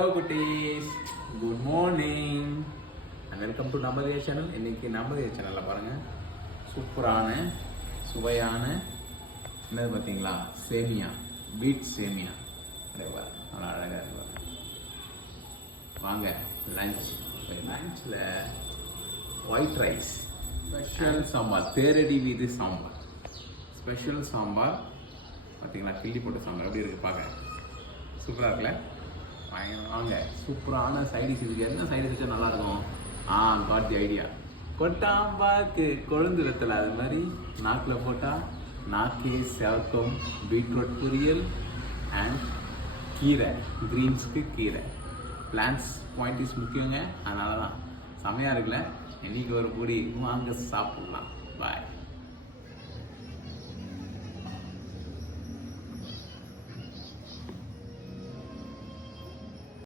Hello குட்டீஸ், good morning and welcome to Namadhe channel. இன்னைக்கு நமதே சேனலில் பாருங்கள், சூப்பரான சுவையான என்னது பார்த்தீங்களா, சேமியா, பீட் சேமியா. நல்லா அழகாக இருக்கு. வாங்க லஞ்சில் ஒயிட் ரைஸ், ஸ்பெஷல் சாம்பார், தேரடி வீது சாம்பார், ஸ்பெஷல் சாம்பார் பார்த்தீங்களா, கிள்ளி போட்ட சாம்பார் எப்படி இருக்குது பார்க்க, சூப்பராக இருக்குல்ல. வாங்க சூப்பரான சைடிஷ். இதுக்கு என்ன சைடிஷ் வச்சா நல்லாயிருக்கும்? God the idea. கொட்டாம்பாக்கு கொழுந்து வெத்தலை, அது மாதிரி நாக்கில் போட்டால் நாக்கே செவக்கும். பீட்ரூட் பொரியல் அண்ட் கீரை, க்ரீன்ஸ்க்கு கீரை. பிளான்ஸ் பாயிண்ட் முக்கியங்க, அதனால தான் செமையாக இருக்குல்ல. இன்னைக்கு ஒரு பொடி வாங்க சாப்பிட்லாம். பாய்.